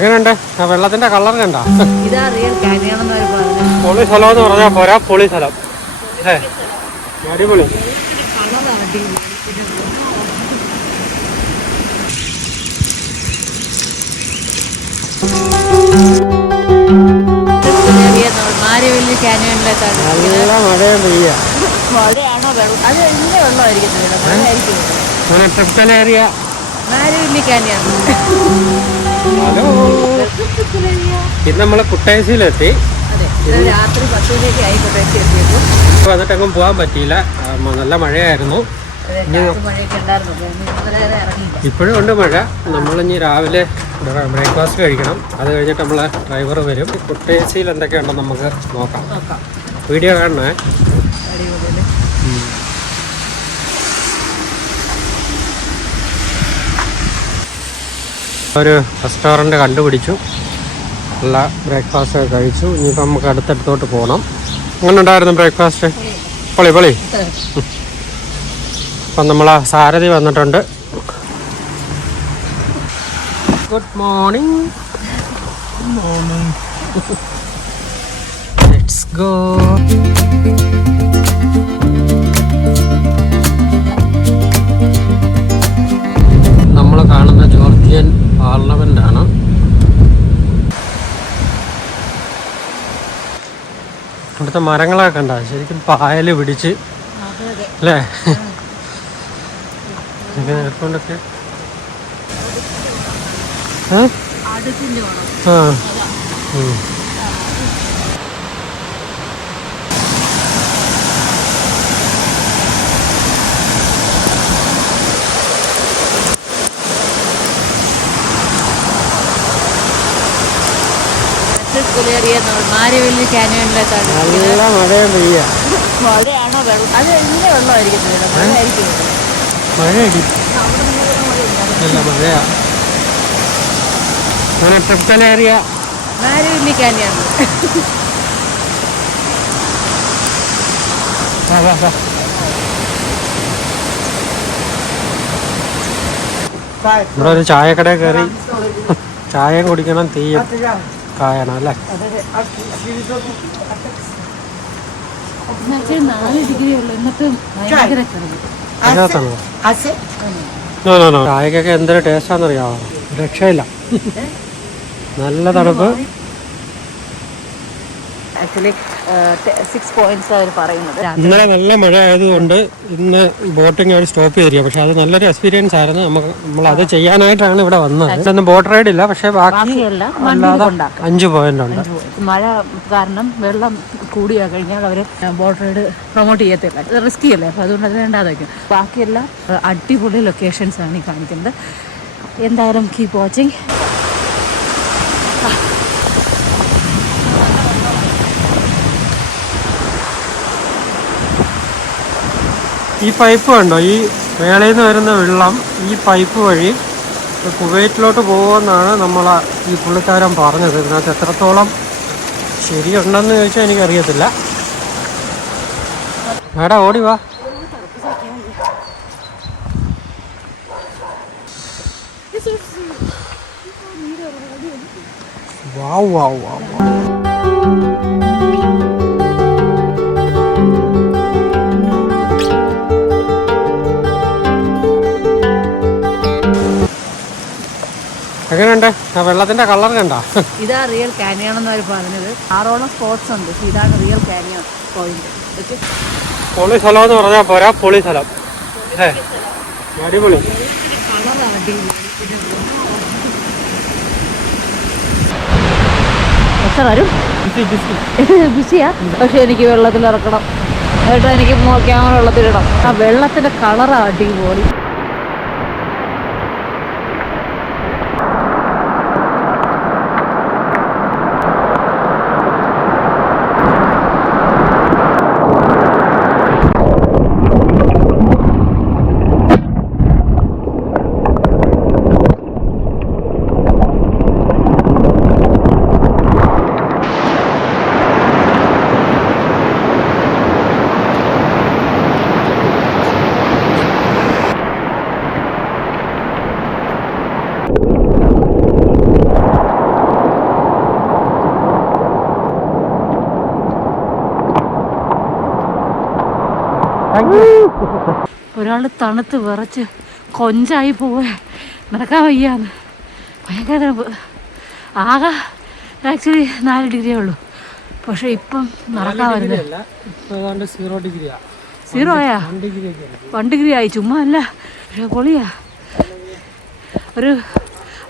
എങ്ങനെയുണ്ട് ആ വെള്ളത്തിന്റെ കളർ കണ്ടോ? ഇതാ റിയൽ കാനിയൻ എന്ന് പറയുന്നത്. പൊളി സ്ഥലം എന്ന് പറഞ്ഞാൽ പോരാ, പൊളി സ്ഥലം. അടിപൊളി. മാരവല്ലി കാനിയനിലേക്കാണ്. നല്ല മഴയും പെയ്യ. മഴയാണോ വെള്ളം? അത് ഇങ്ങനെ വെള്ളമായിരിക്കും. ട്രിപ്galleria മാരവല്ലി കാനിയൻ. ഹലോ, ഇത് നമ്മള് കുട്ടായിസിലെത്തി. രാത്രി 10 മണിയൊക്കെ ആയി കുട്ടായിസി എത്തിയപ്പോൾ. വന്നിട്ടെങ്ങും പോകാൻ പറ്റിയില്ല, നല്ല മഴയായിരുന്നു. ഇപ്പോഴും ഉണ്ട് മഴ. നമ്മളിനി രാവിലെ ബ്രേക്ക്ഫാസ്റ്റ് കഴിക്കണം. അത് കഴിഞ്ഞിട്ട് നമ്മളെ ഡ്രൈവർ വരും. കുട്ടായിസിൽ എന്തൊക്കെയുണ്ടെന്ന് നമുക്ക് നോക്കാം. വീഡിയോ കാണണേ. ഒരു റെസ്റ്റോറൻറ്റ് കണ്ടുപിടിച്ചു, നല്ല ബ്രേക്ക്ഫാസ്റ്റ് ഒക്കെ കഴിച്ചു. ഇനിയിപ്പോൾ നമുക്ക് അടുത്തടുത്തോട്ട് പോകണം. അങ്ങനെ ഉണ്ടായിരുന്നു ബ്രേക്ക്ഫാസ്റ്റ്? പൊളി പൊളി. അപ്പം നമ്മളെ സാരഥി വന്നിട്ടുണ്ട്. Good morning. Let's go. നമ്മൾ കാണുന്ന ജോർജിയൻ പാർലമെന്റ് ആണ്. ഇവിടുത്തെ മരങ്ങളൊക്കെ കണ്ട ശരിക്കും പായല് പിടിച്ച് അല്ലേ? കൊണ്ടൊക്കെ മാരവല്ലി കാനിയനിലേക്കാണ്. നല്ല മഴയും പെയ്യ. മഴയാണോ വെള്ളം? അത് ഇങ്ങനെ വെള്ളമായിരിക്കും. മഴയടി അല്ല മഴയാ. ട്രിപ്galleria മാരവല്ലി കാനിയൻ. ഇവിടെ ഒരു ചായക്കടയിൽ കയറി ചായയും കുടിക്കണം, തീയും കായണം അല്ലേ? 4 ഡിഗ്രി ഉള്ളു. ഇന്നത്തെ ചായക്കൊക്കെ എന്തൊരു ടേസ്റ്റാന്നറിയാമോ? രക്ഷയില്ല, നല്ല തണുപ്പ്. ആക്ച്വലി 6 പോയിന്റ്സ് അവർ പറയുന്നത്. ഇന്നലെ നല്ല മഴ ആയതുകൊണ്ട് ഇന്ന് ബോട്ടിങ് അവർ സ്റ്റോപ്പ് ചെയ്തിരിക്കുക. പക്ഷെ അത് നല്ലൊരു എക്സ്പീരിയൻസ് ആയിരുന്നു. നമ്മളത് ചെയ്യാനായിട്ടാണ് ഇവിടെ വന്നത്. ഇതൊന്നും ബോട്ട് റൈഡ് ഇല്ല, പക്ഷെ ബാക്കി 5 പോയിന്റ് ഉണ്ട്. മഴ കാരണം വെള്ളം കൂടിയാ കഴിഞ്ഞാൽ അവർ ബോട്ട് റൈഡ് പ്രൊമോട്ട് ചെയ്യത്തില്ല, റിസ്കി അല്ലേ. അപ്പോൾ അതുകൊണ്ട് അത് വേണ്ടാതെ വയ്ക്കും. ബാക്കിയെല്ലാം അടിപൊളി ലൊക്കേഷൻസ് ആണ് ഈ കാണിക്കുന്നത്. എന്തായാലും കീപ് വാച്ചിങ്. ഈ പൈപ്പ് കണ്ടോ? ഈ മേളയിൽ നിന്ന് വരുന്ന വെള്ളം ഈ പൈപ്പ് വഴി കുവൈറ്റിലോട്ട് പോകുമെന്നാണ് നമ്മളെ ഈ പുള്ളിക്കാരൻ പറഞ്ഞത്. ഇതിനകത്ത് എത്രത്തോളം ശരിയുണ്ടെന്ന് ചോദിച്ചാൽ എനിക്കറിയത്തില്ല. എടാ ഓടി വാ. വാവ് വാവ് വാവ്. എങ്ങനെയുണ്ട് ആ വെള്ളത്തിന്റെ കളർ കണ്ടോ? ഇതാ റിയൽ കാനിയൻ എന്ന് അവർ പറഞ്ഞത്. 6 സ്പോട്ട്സ് ഉണ്ട്. ഇതാണ് റിയൽ കാനിയൻ പോയിന്റ്. പൊളി സ്ഥലം എന്ന് പറഞ്ഞാൽ പോരാ, പൊളി സ്ഥലം. അടിപൊളി. ബിസിയാ, പക്ഷെ എനിക്ക് വെള്ളത്തിൽ ഇറക്കണം. എന്നിട്ട് എനിക്ക് ക്യാമറ വെള്ളത്തിലിടണം. ആ വെള്ളത്തിന്റെ കളറാ അടിപൊളി. ഒരാൾ തണുത്ത് വിറച്ച് കൊഞ്ചായി പോവേ, നടക്കാൻ വയ്യാന്ന്. ഭയങ്കര ആകെ ആക്ച്വലി 4 ഡിഗ്രിയേ ഉള്ളൂ. പക്ഷെ ഇപ്പം നടക്കാൻ വരുന്നത് 0 ആയാ, 1 ഡിഗ്രി ആയി. ചുമ്മാ അല്ല, പക്ഷെ പൊളിയാ. ഒരു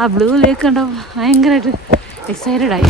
ആ ബ്ലൂ ലേക്ക് കണ്ടപ്പോൾ ഭയങ്കരമായിട്ട് എക്സൈറ്റഡ് ആയി.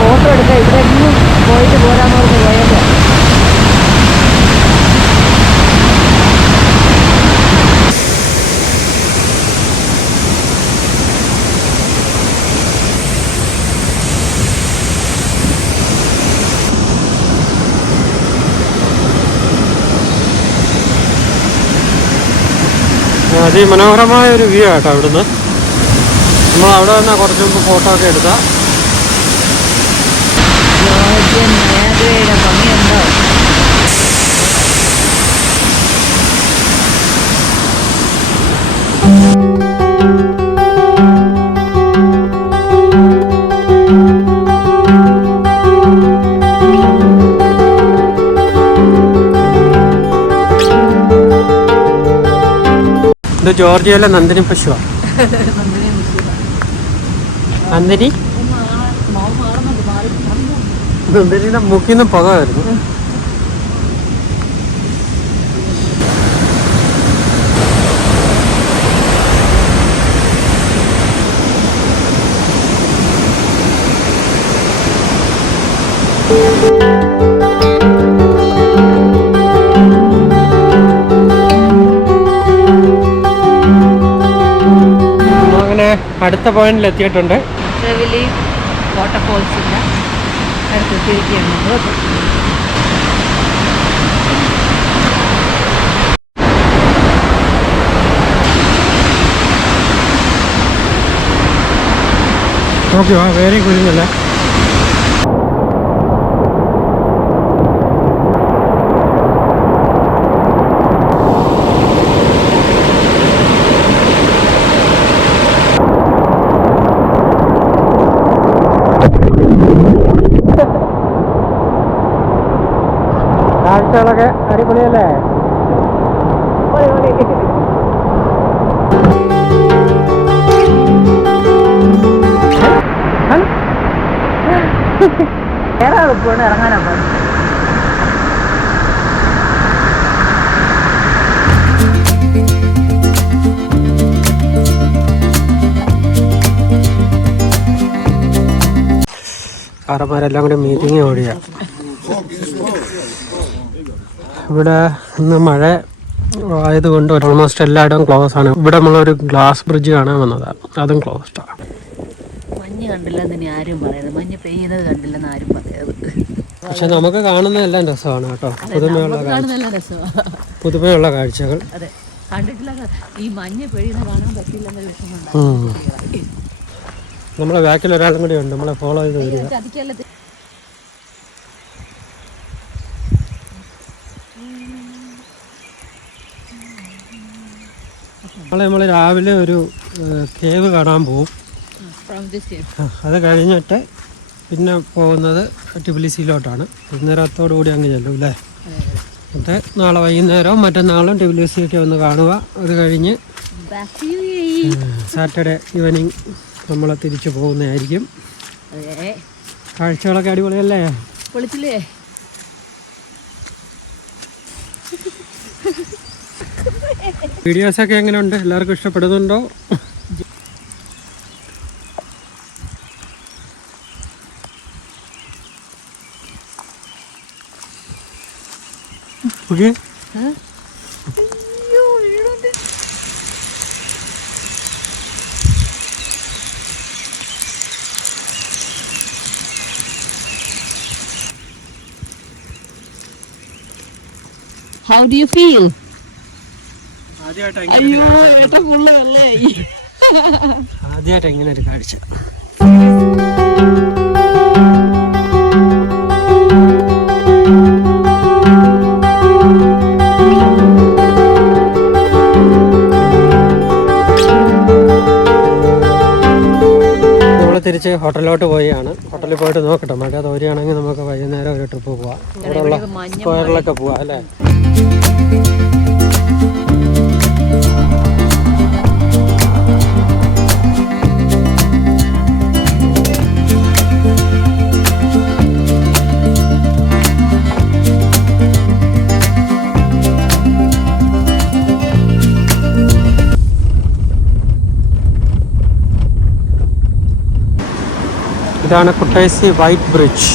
ഫോട്ടോ എടുക്കുക, ഇവിടെ എങ്ങും പോയിട്ട് പോരാന്നവർക്ക് പോയത്. അതിമനോഹരമായ ഒരു വ്യൂ ആട്ടോ അവിടുന്ന്. നമ്മൾ അവിടെ നിന്ന് കുറച്ച് മുമ്പ് ഫോട്ടോ ഒക്കെ എടുത്താൽ ഭംഗിയുണ്ടോ. ഇത് ജോർജിയയിലെ നന്ദിനി പശുവാണ്. നന്ദിനി നന്ദിനിയുടെ മൂക്കിൽ നിന്ന് പുക വരുന്നു. അങ്ങനെ അടുത്ത പോയിന്റിൽ എത്തിയിട്ടുണ്ട്. മർത്തവിലി വാട്ടർഫോൾസിൻ്റെ അടുത്തെത്തിയിരിക്കുകയാണ്. ഓക്കെ, വേറെ കുരുന്നില്ല. കാഴ്ചകളൊക്കെ അടിപൊളിയല്ലേ? ഇറങ്ങാനാ പോയി. സാറന്മാരെല്ലാം കൂടി മീറ്റിംഗ് ഓടിയ. ഇവിടെ ഇന്ന് മഴ ആയതുകൊണ്ട് ഓൾമോസ്റ്റ് എല്ലായിടവും ക്ലോസ് ആണ്. ഇവിടെ നമ്മളൊരു ഗ്ലാസ് ബ്രിഡ്ജ് കാണാൻ വന്നതാണ്, അതും ക്ലോസ്ഡാണ്. മഞ്ഞ് കണ്ടില്ലെന്ന് ആരും പറയുന്നത്, മഞ്ഞ് പെയ്യുന്നത് കണ്ടില്ലെന്ന് ആരും പറയുന്നത്. പക്ഷെ നമുക്ക് കാണുന്നതെല്ലാം രസമാണ് കേട്ടോ. പുതുമയുള്ള കാഴ്ചകൾ. അതെ, കണ്ടിട്ടില്ല. ഈ മഞ്ഞ് പെയ്യുന്ന കാണാൻ പറ്റില്ലെന്ന വിഷമമുണ്ട്. നമ്മളെ ബാക്കിൽ ഒരാളും കൂടി ഉണ്ട്, നമ്മളെ ഫോളോ ചെയ്ത് വരിക. നമ്മൾ രാവിലെ ഒരു കേവ് കാണാൻ പോവും. അത് കഴിഞ്ഞിട്ട് പിന്നെ പോകുന്നത് ടിബിലിസിയിലോട്ടാണ്. വൈകുന്നേരത്തോടു കൂടി അങ്ങ് ചെല്ലും അല്ലേ? എന്നിട്ട് നാളെ വൈകുന്നേരവും മറ്റന്നാളും ടിബിലിസിയൊക്കെ ഒന്ന് കാണുക. അത് കഴിഞ്ഞ് സാറ്റർഡേ ഈവനിങ് നമ്മൾ തിരിച്ചു പോകുന്നതായിരിക്കും. കാഴ്ചകളൊക്കെ അടിപൊളിയല്ലേ? പൊളിച്ചില്ലേ? വീഡിയോസൊക്കെ എങ്ങനെയുണ്ട്? എല്ലാവർക്കും ഇഷ്ടപ്പെടുന്നുണ്ടോ? Okay. How do you feel? ആദ്യമായിട്ട് എങ്ങനെ ഒരു കാഴ്ച. തിരിച്ച് ഹോട്ടലിലോട്ട് പോയാണ്. ഹോട്ടലിൽ പോയിട്ട് നോക്കട്ടെ, മഴ തോരിയാണെങ്കിൽ നമുക്ക് വൈകുന്നേരം ഒരു ട്രിപ്പ് പോവാം. ഇവിടെയുള്ള സ്ക്വയറിലൊക്കെ പോവാം അല്ലേ. ഇതാണ് കുട്ടൈസി വൈറ്റ് ബ്രിഡ്ജ്.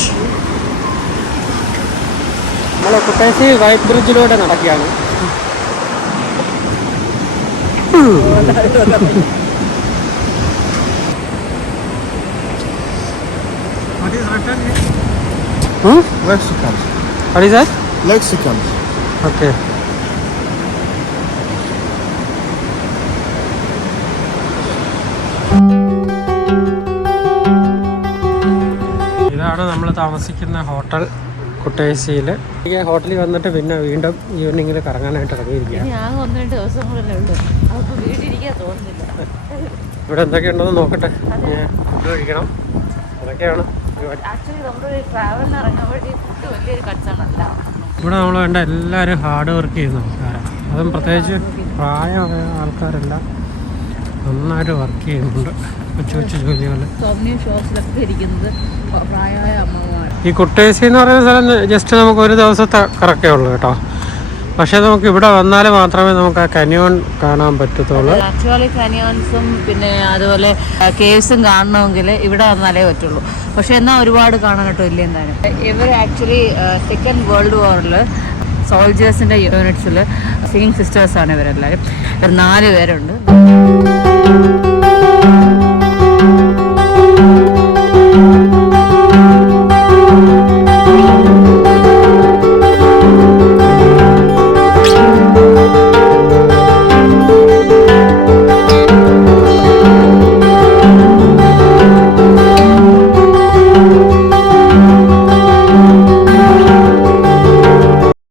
നമ്മൾ കുട്ടൈസി വൈറ്റ് ബ്രിഡ്ജിലൂടെ നടക്കുകയാണ്. ഓക്കെ. ഇതാണ് നമ്മൾ താമസിക്കുന്ന ഹോട്ടൽ കുട്ടൈസിയിൽ. ഹോട്ടലിൽ വന്നിട്ട് പിന്നെ വീണ്ടും ഈവനിങ്ങിൽ കറങ്ങാനായിട്ട് ഇറങ്ങിയിരിക്കുകയാണ്. ഇവിടെ എന്തൊക്കെയുണ്ടെന്ന് നോക്കട്ടെ, ഫുഡ് കഴിക്കണം, അതൊക്കെയാണ് ഇവിടെ നമ്മൾ വേണ്ട. എല്ലാവരും ഹാർഡ് വർക്ക് ചെയ്യുന്ന ആൾക്കാരാണ്, അതും പ്രത്യേകിച്ച് പ്രായമായ ആൾക്കാരെല്ലാം നന്നായിട്ട് വർക്ക് ചെയ്യുന്നുണ്ട്. കൊച്ചു കൊച്ചു ജോലികൾ. ഈ കുട്ടൈസി എന്ന് പറയുന്ന സ്ഥലം ജസ്റ്റ് നമുക്ക് ഒരു ദിവസത്തെ കറക്കേ ഉള്ളൂ കേട്ടോ. പക്ഷെ നമുക്ക് ഇവിടെ വന്നാൽ മാത്രമേ നമുക്ക് ആ കനിയോൺ കാണാൻ പറ്റത്തുള്ളൂ. ആക്ച്വലി കനിയോൺസും പിന്നെ അതുപോലെ കേവ്സും കാണണമെങ്കിൽ ഇവിടെ വന്നാലേ പറ്റുള്ളൂ. പക്ഷെ എന്നാൽ ഒരുപാട് കാണാനായിട്ട് ഇല്ല. എന്തായാലും ഇവർ ആക്ച്വലി സെക്കൻഡ് വേൾഡ് വാറിൽ സോൾജേഴ്സിൻ്റെ യൂണിറ്റ്സിൽ സിംഗിങ് സിസ്റ്റേഴ്സാണ് ഇവരെല്ലാവരും. ഇവർ 4 പേരുണ്ട്.